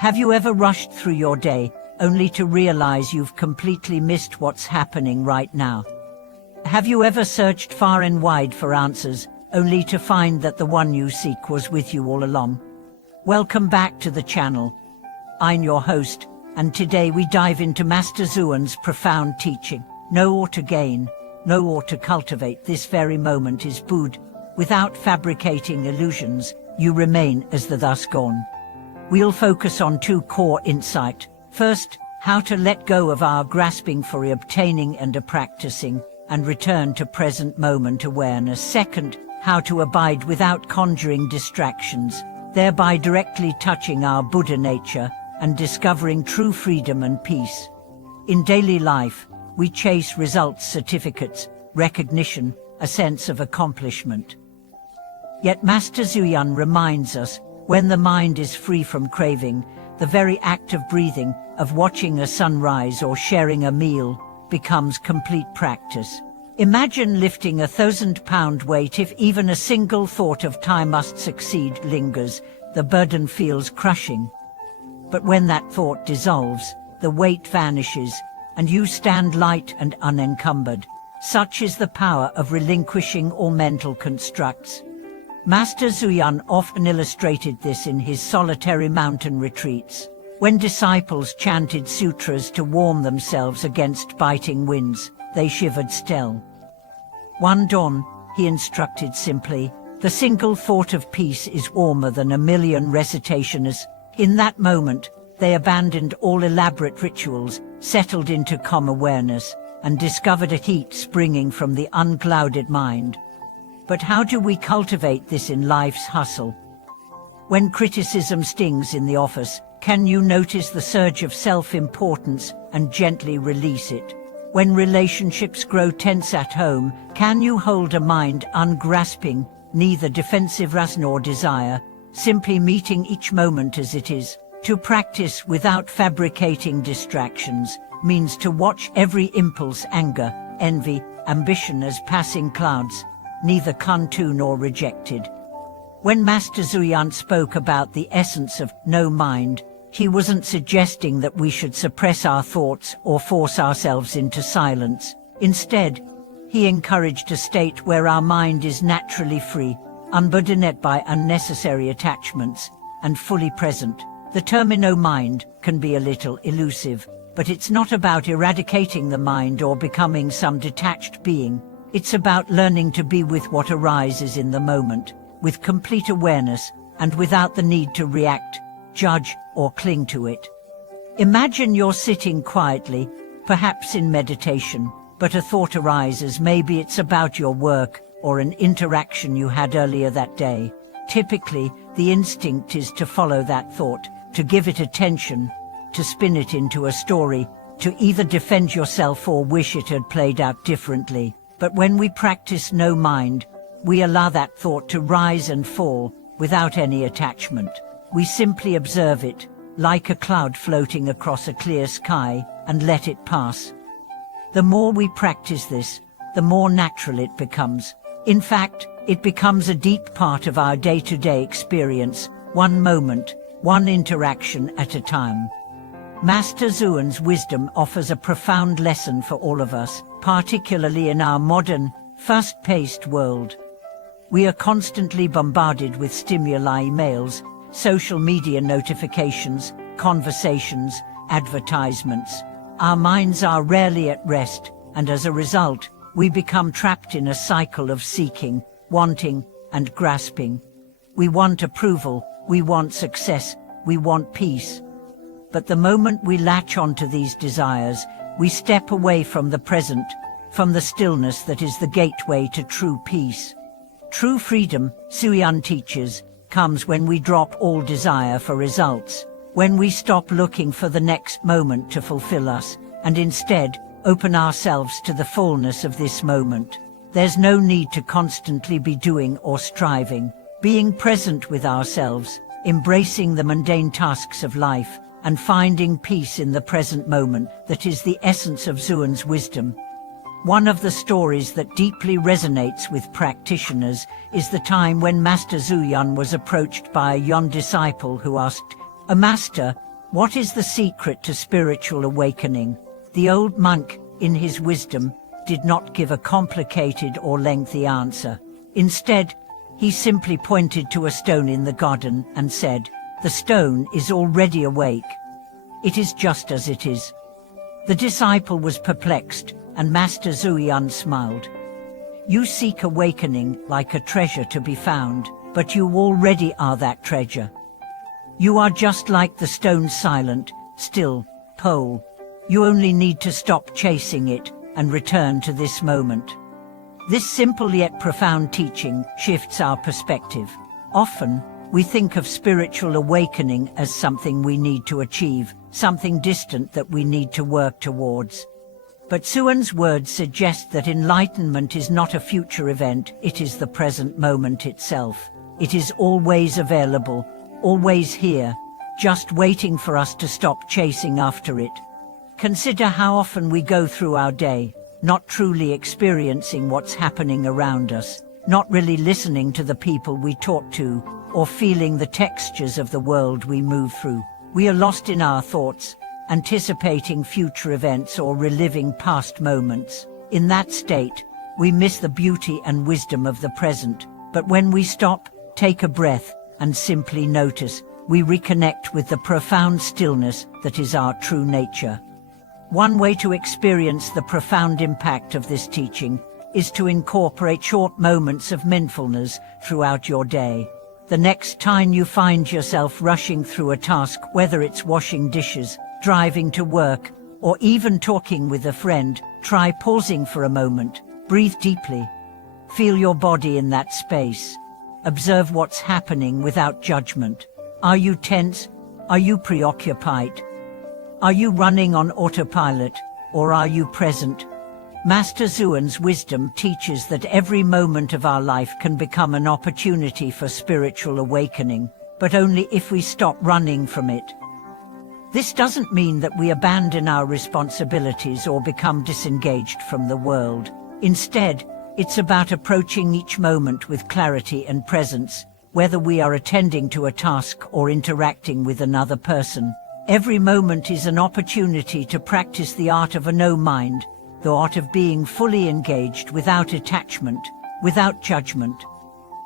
Have you ever rushed through your day, only to realize you've completely missed what's happening right now? Have you ever searched far and wide for answers, only to find that the one you seek was with you all along? Welcome back to the channel. I'm your host, and today we dive into Master Xuyun's profound teaching. Know or to gain, know or to cultivate. This very moment is Bud. Without fabricating illusions, you remain as the thus gone. We'll focus on two core insights. First, how to let go of our grasping for obtaining and practicing, and return to present moment awareness. Second, how to abide without conjuring distractions, thereby directly touching our Buddha nature and discovering true freedom and peace. In daily life, we chase results, certificates, recognition, a sense of accomplishment. Yet Master Xuyun reminds us, when the mind is free from craving, the very act of breathing, of watching a sunrise or sharing a meal, becomes complete practice. Imagine lifting 1,000-pound weight. If even a single thought of time must succeed lingers, the burden feels crushing. But when that thought dissolves, the weight vanishes, and you stand light and unencumbered. Such is the power of relinquishing all mental constructs. Master Xuyun often illustrated this in his solitary mountain retreats, when disciples chanted sutras to warm themselves against biting winds. They shivered still. One dawn, he instructed simply, the single thought of peace is warmer than a million recitations. In that moment, they abandoned all elaborate rituals, settled into calm awareness, and discovered a heat springing from the unclouded mind. But how do we cultivate this in life's hustle? When criticism stings in the office, can you notice the surge of self-importance and gently release it? When relationships grow tense at home, can you hold a mind ungrasping, neither defensive nor desire, simply meeting each moment as it is? To practice without fabricating distractions means to watch every impulse, anger, envy, ambition as passing clouds, neither unto nor rejected. When Master Xuyun spoke about the essence of no mind, he wasn't suggesting that we should suppress our thoughts or force ourselves into silence. Instead, he encouraged a state where our mind is naturally free, unburdened by unnecessary attachments, and fully present. The term no mind can be a little elusive, but it's not about eradicating the mind or becoming some detached being. It's about learning to be with what arises in the moment, with complete awareness, and without the need to react, judge, or cling to it. Imagine you're sitting quietly, perhaps in meditation, but a thought arises. Maybe it's about your work or an interaction you had earlier that day. Typically, the instinct is to follow that thought, to give it attention, to spin it into a story, to either defend yourself or wish it had played out differently. But when we practice no mind, we allow that thought to rise and fall without any attachment. We simply observe it, like a cloud floating across a clear sky, and let it pass. The more we practice this, the more natural it becomes. In fact, it becomes a deep part of our day-to-day experience, one moment, one interaction at a time. Master Xuyun's wisdom offers a profound lesson for all of us, particularly in our modern, fast-paced world. We are constantly bombarded with stimuli, emails, social media notifications, conversations, advertisements. Our minds are rarely at rest, and as a result, we become trapped in a cycle of seeking, wanting, and grasping. We want approval, we want success, we want peace. But the moment we latch onto these desires, we step away from the present, from the stillness that is the gateway to true peace. True freedom, Xuyun teaches, comes when we drop all desire for results, when we stop looking for the next moment to fulfill us, and instead open ourselves to the fullness of this moment. There's no need to constantly be doing or striving. Being present with ourselves, embracing the mundane tasks of life, and finding peace in the present moment, that is the essence of Xuyun's wisdom. One of the stories that deeply resonates with practitioners is the time when Master Xuyun was approached by a young disciple who asked, "Master, What is the secret to spiritual awakening? The old monk, in his wisdom, did not give a complicated or lengthy answer. Instead, he simply pointed to a stone in the garden and said, "The stone is already awake. It is just as it is." The disciple was perplexed, and Master Xuyun smiled. "You seek awakening like a treasure to be found, but you already are that treasure. You are just like the stone's silent, still pole. You only need to stop chasing it and return to this moment." This simple yet profound teaching shifts our perspective. Often, we think of spiritual awakening as something we need to achieve, something distant that we need to work towards. But Xuyun's words suggest that enlightenment is not a future event, it is the present moment itself. It is always available, always here, just waiting for us to stop chasing after it. Consider how often we go through our day, not truly experiencing what's happening around us, not really listening to the people we talk to, or feeling the textures of the world we move through. We are lost in our thoughts, anticipating future events or reliving past moments. In that state, we miss the beauty and wisdom of the present. But when we stop, take a breath, and simply notice, we reconnect with the profound stillness that is our true nature. One way to experience the profound impact of this teaching is to incorporate short moments of mindfulness throughout your day. The next time you find yourself rushing through a task, whether it's washing dishes, driving to work, or even talking with a friend, try pausing for a moment. Breathe deeply. Feel your body in that space. Observe what's happening without judgment. Are you tense? Are you preoccupied? Are you running on autopilot, or are you present? Master Xuyun's wisdom teaches that every moment of our life can become an opportunity for spiritual awakening, but only if we stop running from it. This doesn't mean that we abandon our responsibilities or become disengaged from the world. Instead, it's about approaching each moment with clarity and presence, whether we are attending to a task or interacting with another person. Every moment is an opportunity to practice the art of a no mind, the art of being fully engaged without attachment, without judgment.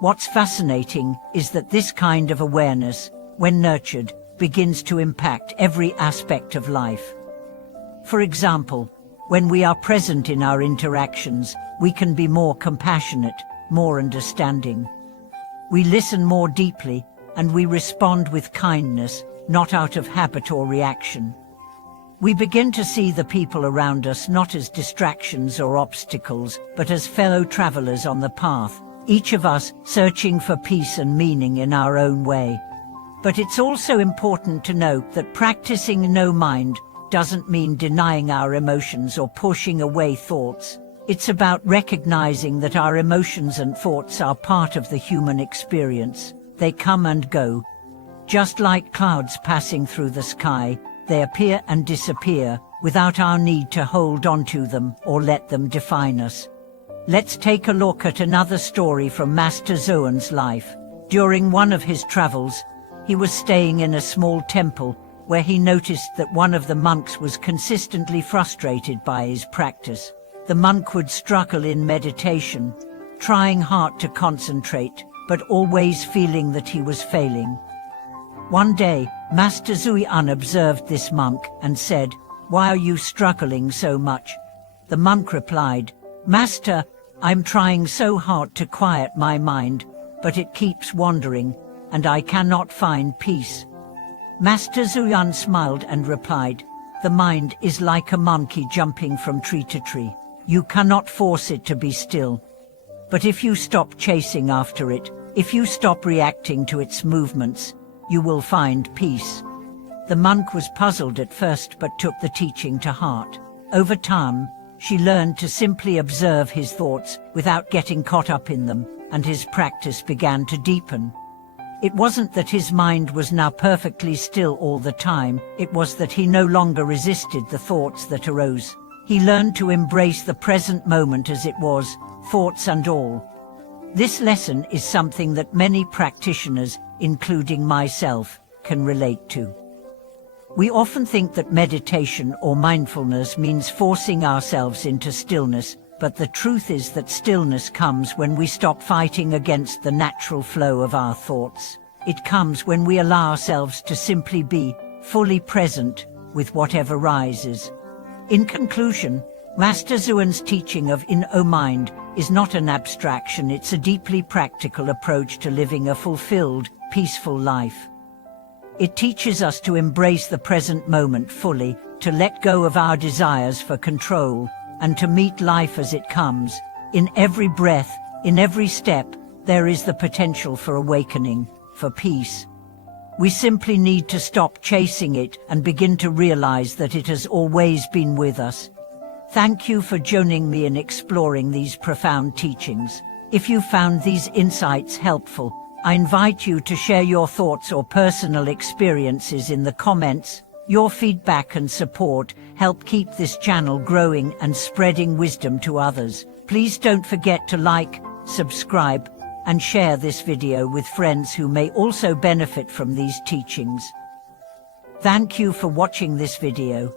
What's fascinating is that this kind of awareness, when nurtured, begins to impact every aspect of life. For example, when we are present in our interactions, we can be more compassionate, more understanding. We listen more deeply, and we respond with kindness, not out of habit or reaction. We begin to see the people around us not as distractions or obstacles, but as fellow travelers on the path, each of us searching for peace and meaning in our own way. But it's also important to note that practicing no mind doesn't mean denying our emotions or pushing away thoughts. It's about recognizing that our emotions and thoughts are part of the human experience. They come and go. Just like clouds passing through the sky, they appear and disappear without our need to hold on to them or let them define us. Let's take a look at another story from Master Xuyun's life. During one of his travels, he was staying in a small temple where he noticed that one of the monks was consistently frustrated by his practice. The monk would struggle in meditation, trying hard to concentrate, but always feeling that he was failing. One day, Master Xuyun observed this monk and said, "Why are you struggling so much?" The monk replied, "Master, I'm trying so hard to quiet my mind, but it keeps wandering, and I cannot find peace." Master Xuyun smiled and replied, "The mind is like a monkey jumping from tree to tree. You cannot force it to be still. But if you stop chasing after it, if you stop reacting to its movements, you will find peace." The monk was puzzled at first but took the teaching to heart. Over time, she learned to simply observe his thoughts without getting caught up in them, and his practice began to deepen. It wasn't that his mind was now perfectly still all the time, it was that he no longer resisted the thoughts that arose. He learned to embrace the present moment as it was, thoughts and all. This lesson is something that many practitioners, including myself, can relate to. We often think that meditation or mindfulness means forcing ourselves into stillness, but the truth is that stillness comes when we stop fighting against the natural flow of our thoughts. It comes when we allow ourselves to simply be fully present with whatever rises. In conclusion, Master Xuyun's teaching of inner mind is not an abstraction, it's a deeply practical approach to living a fulfilled, peaceful life. It teaches us to embrace the present moment fully, to let go of our desires for control, and to meet life as it comes. In every breath, in every step, there is the potential for awakening, for peace. We simply need to stop chasing it and begin to realize that it has always been with us. Thank you for joining me in exploring these profound teachings. If you found these insights helpful, I invite you to share your thoughts or personal experiences in the comments. Your feedback and support help keep this channel growing and spreading wisdom to others. Please don't forget to like, subscribe, and share this video with friends who may also benefit from these teachings. Thank you for watching this video.